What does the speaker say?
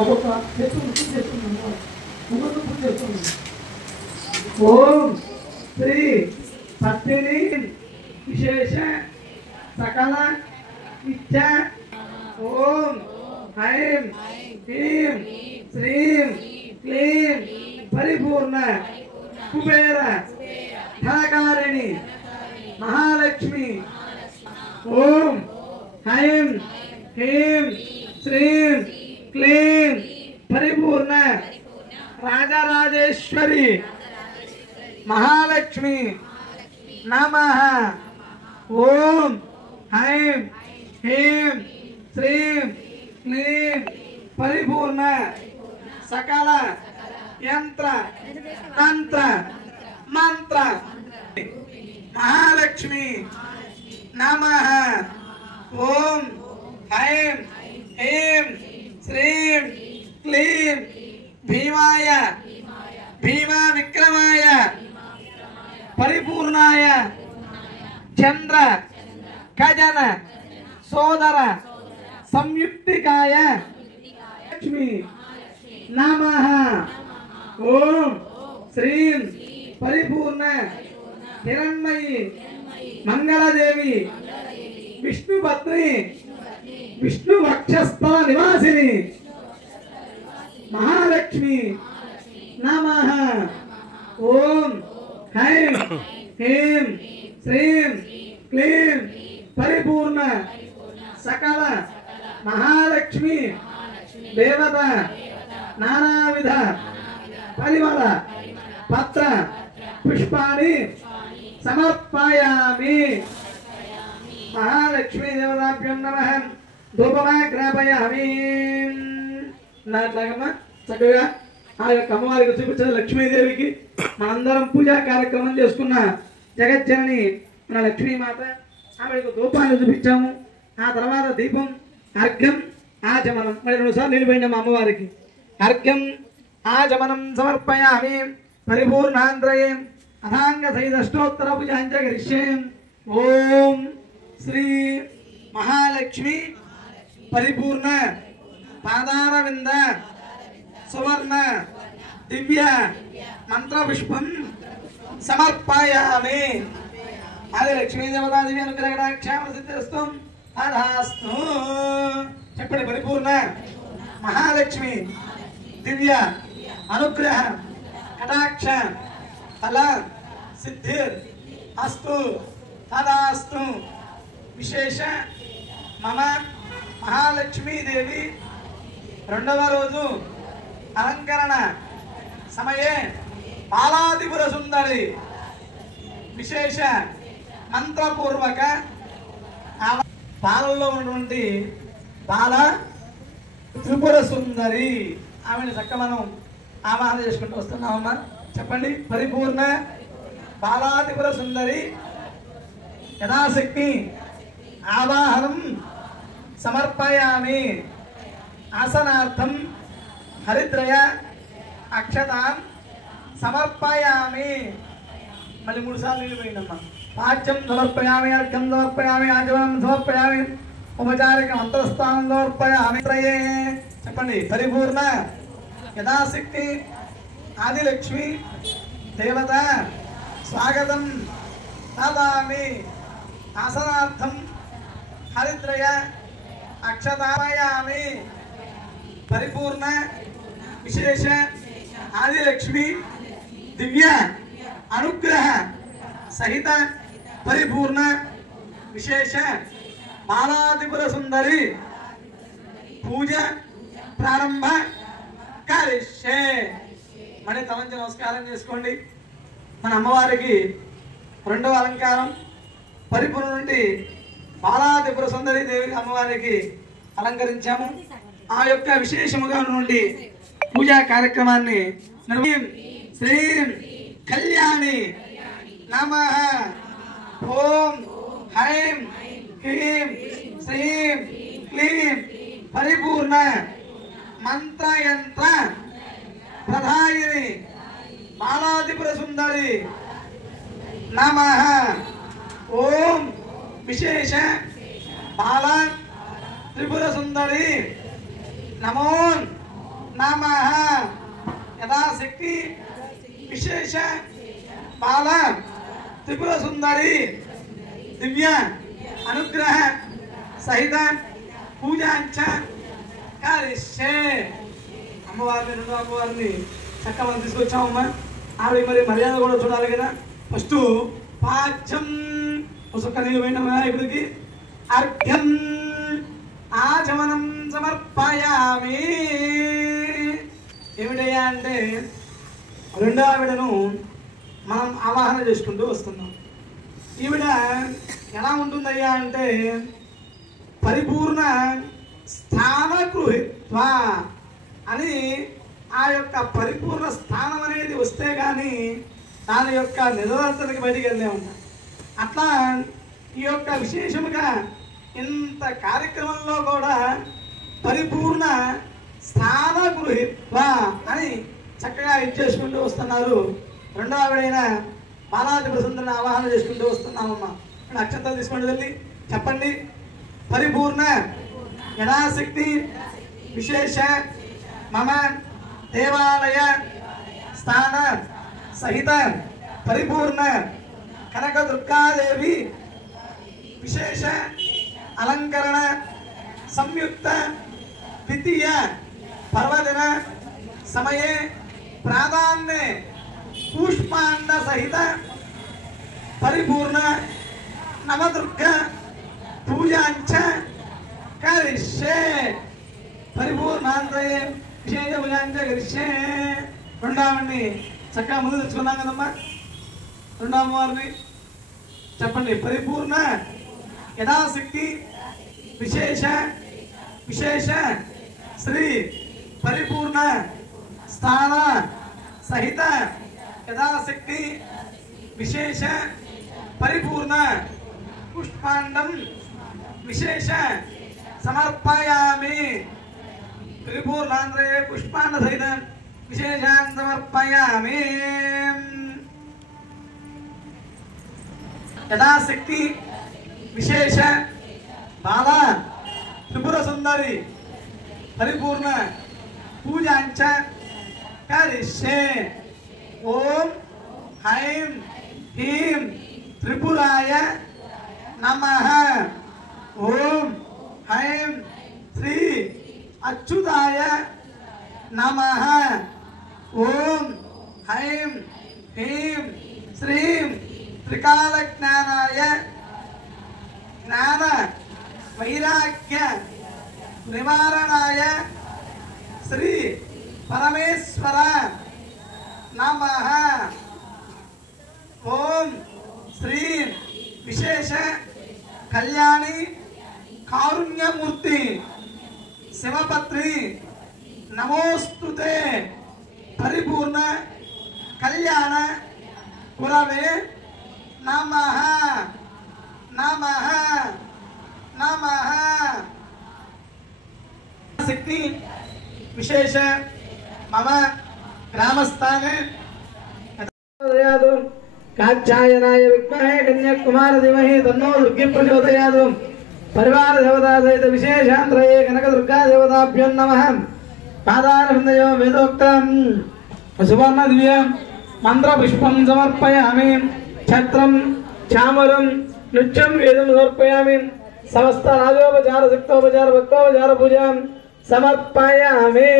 ఒక్కొక్క చేస్తుంది చేస్తున్నాను ఒక్కొక్క చేస్తున్నాను. ఓం శ్రీ పత్ని విశేష సకల ఇచ్చ ఓం ఐం హ్రీం శ్రీం క్లీం పరిపూర్ణ కుబేర ధనకారిణి మహాలక్ష్మి ఓం ఐం హ్రీం శ్రీం క్లీం పరిపూర్ణ రాజరాజేశ్వరి మహాలక్ష్మి నమః. ఓం ఐం హ్రీం శ్రీం క్లీం పరిపూర్ణ సకల యంత్ర తంత్ర మంత్ర మహాలక్ష్మి నమః. ఓం ఐం హ్రీం శ్రీం క్లీం భీమాయ భీమా విక్రమాయ పరిపూర్ణాయ చంద్ర ఖజన సోదర సంయుక్తికాయ లక్ష్మి నమః. ఓం శ్రీం పరిపూర్ణ హిరణ్మయి మంగళదేవి విష్ణుపత్ని విష్ణు వక్షస్థల నివాసిని మహాలక్ష్మి నమః. ఓం ఐం హ్రీం శ్రీం క్లీం పరిపూర్ణ సకల మహాలక్ష్మి దేవత నానావిధ పరిమళ పత్ర పుష్పాణి సమర్పయామి. మహాలక్ష్మీ దేవతాభ్యం నమః. ధూపమాగ్రాపయామి. అట్లాగమ్మా చక్కగా ఆ యొక్క అమ్మవారికి చూపించిన లక్ష్మీదేవికి మనందరం పూజా కార్యక్రమం చేసుకున్న జగజ్జనని మన లక్ష్మీమాత ఆమెకు ధూపాన్ని చూపించాము. ఆ తర్వాత దీపం అర్ఘ్యం ఆచమనం మరి 2 సార్లు నిలిపోయినాము అమ్మవారికి. అర్ఘ్యం ఆచమనం సమర్పయామి పరిపూర్ణాంధ్రయే అథాంగ సహితష్టోత్తర పూజాంచ కరిష్యే. ఓం శ్రీ మహాలక్ష్మి పరిపూర్ణ పాదారవింద సువర్ణ దివ్య మంత్రపుష్పం సమర్పయామి. ఆది లక్ష్మీ దేవతాదేవి అనుగ్రహక్షేమసిద్ధిరస్తు తథాస్తు. చెప్పండి. పరిపూర్ణ మహాలక్ష్మి దివ్య అనుగ్రహ కటాక్ష ఫల సిద్ధిర్ అస్తు తథాస్తు. విశేష మమ మహాలక్ష్మీదేవి 2వ రోజు అలంకరణ సమయే బాలాదిపుర సుందరి విశేష మంత్రపూర్వక పాలలో ఉన్నటువంటి బాల త్రిపుర సుందరి ఆమెను చక్క మనం ఆవాహన చేసుకుంటూ వస్తున్నామమ్మా. చెప్పండి. పరిపూర్ణ బాలాదిపుర సుందరి యథాశక్తి ఆవాహనం సమర్పయామి. ఆసనార్థం హరిద్రయ అక్షతాం సమర్పయామి. మళ్ళీ 3 సార్లు నిలిపోయిందమ్మా. పాఠ్యం సమర్పయామి అర్ఘ్యం సమర్పయామి ఆచమనం సమర్పయామి ఉపచారిక మంత్రస్థానం సమర్పయామి. చెప్పండి. పరిపూర్ణ యథాశక్తి ఆదిలక్ష్మి దేవత స్వాగతం దాదామి. ఆసనార్థం హరిద్రయ అక్షతామయామి. పరిపూర్ణ విశేష ఆదిలక్ష్మి దివ్య అనుగ్రహ సహిత పరిపూర్ణ విశేష బాలాదిపుర సుందరి పూజ ప్రారంభ కరిష్యే. మళ్ళీ తలంచి నమస్కారం చేసుకోండి. మన అమ్మవారికి 2వ అలంకారం పరిపూర్ణ నుండి బాలాదిపుర సుందరి దేవి అమ్మవారికి అలంకరించాము. ఆ యొక్క విశేషముగా నుండి పూజా కార్యక్రమాన్ని శ్రీం కళ్యాణి నమః. ఓం ఐం హ్రీం శ్రీం క్లీం పరిపూర్ణ మంత్రయంత్ర ప్రధాయిని బాలాదిపుర సుందరి నమః. ఓం విశేష బాల త్రిపుర సుందరి నమో नमः यथाशक्ति विशेष बाल त्रिपुर सुंदरी दिव्य अनुग्रह सहित పూజాంచ కరిష్యే అమ్మవారిని రెండో అమ్మవారిని చక్కగా తీసుకొచ్చామమ్మా ఆవిడ మరి మర్యాద కూడా చూడాలి కదా ఫస్ట్ పాఠ్యం ఒక్క నీళ్ళు పోయిన వినాయకుడికి అర్ఘ్యం ఆచమనం సమర్పయామి ఏమిటయ్యా అంటే రెండో ఆవిడను మనం ఆవాహన చేసుకుంటూ వస్తున్నాం ఈవిడ ఎలా ఉంటుందయ్యా అంటే పరిపూర్ణ స్థానగృహిత్వ అని ఆ యొక్క పరిపూర్ణ స్థానం అనేది వస్తే కానీ దాని యొక్క నిరవర్తనకి బయటికి వెళ్ళే ఉంటాం అట్లా ఈ యొక్క విశేషముగా ఇంత కార్యక్రమంలో కూడా పరిపూర్ణ స్థానగృహిత్వ అని చక్కగా ఇచ్చేసుకుంటూ వస్తున్నారు రెండో ఆవిడైన బాలాది ప్రసంతుని ఆవాహన చేసుకుంటూ వస్తున్నామమ్మా అక్షంతలు తీసుకోండి వెళ్ళి చెప్పండి परिपूर्ण यथाशक्ति विशेष मम देवालय स्थान सहित परिपूर्ण कनक दुर्गा देवी विशेष अलंकरण संयुक्त द्वितीय पर्वदिन समये प्राधान्य पुष्पांड सहित परिपूर्ण नवदुर्गा పూజాంచ కరిష్యే పరిపూర్ణాంతరే విశేష పూజాంచ కరిష్యే రెండవని చక్కగా ముందు తెచ్చుకున్నాం కదమ్మా రెండవ అమ్మవారిని చెప్పండి పరిపూర్ణ యథాశక్తి విశేష విశేష శ్రీ పరిపూర్ణ స్థాన సహిత యథాశక్తి విశేష పరిపూర్ణ పుష్పాండం विशेष समर्पयामि परिपूर्णांतरे पुष्पांड सहित विशेषान् समर्पयामि यथाशक्ति विशेष बाला त्रिपुर सुंदरी परिपूर्ण पूजांच करिष्ये ओम ऐं ह्रीं त्रिपुराय नमः ओम ऐं श्री अच्युताय नमः ओम ऐं ह्रीं श्रीं त्रिकालज्ञानाय ज्ञान वैराग्य निवारणाय श्री परमेश्वर नमः ओम श्री विशेष कल्याणी कारुण्यमूर्ति शिवपत्नी नमोस्तुते परिपूर्ण कल्याण गुरवे नमः नमः नमः शक्ति विशेष मम ग्रामस्थाने कात्यायनाय विद्महे कन्याकुमार धीमहि तन्नो दुर्गे प्रचोदयात् परिवार देवता सहित विशेषांतरये कनक दुर्गा देवताभ्यो नमः पादारविन्दयो वेदोक्तं सुवर्ण दिव्य मंत्र पुष्पं समर्पयामि छत्रं चामरं नृत्यं वेदं समर्पयामि समस्त राजोपचार शक्तोपचार भक्तोपचार पूजां समर्पयामि।